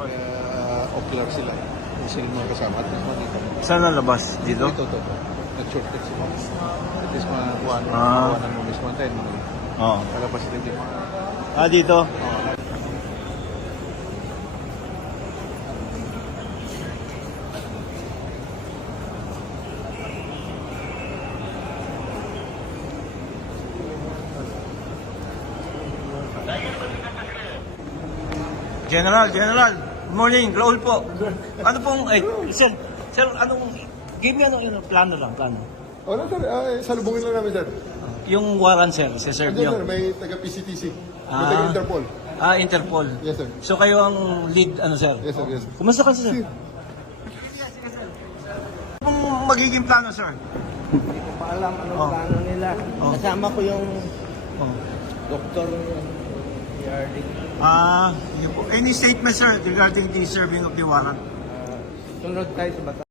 uh, ocular sila. Yung sila mga kasama. At least makita mo. Saan nalabas? Dito? Dito, to. Nag-shortcut sila. At least makakuha na. Ah. Makakuha na mo mismo. Antayin mo. Sila dito. Ah, dito? Oo. General, General. Good morning, Raul po. Ano pong, eh, sir, sir, anong, give me ano, ano, plano lang, plano. Wala sir, ah, salubungin lang namin sir. Yung warrant, sir, si Sir Bio. may taga-PCTC. May Ah. taga-Interpol. Ah, Interpol. Yes sir. So kayo ang lead, ano, sir? Yes sir, yes sir. Kumusta ka, sir? Anong magiging plano, sir? Hindi ko pa alam anong Oh. plano nila. Oh. Kasama ko yung Oh. doktor PRD. Ah, yun po. Any statement, sir, regarding the serving of the warrant? Sunod tayo sa bata.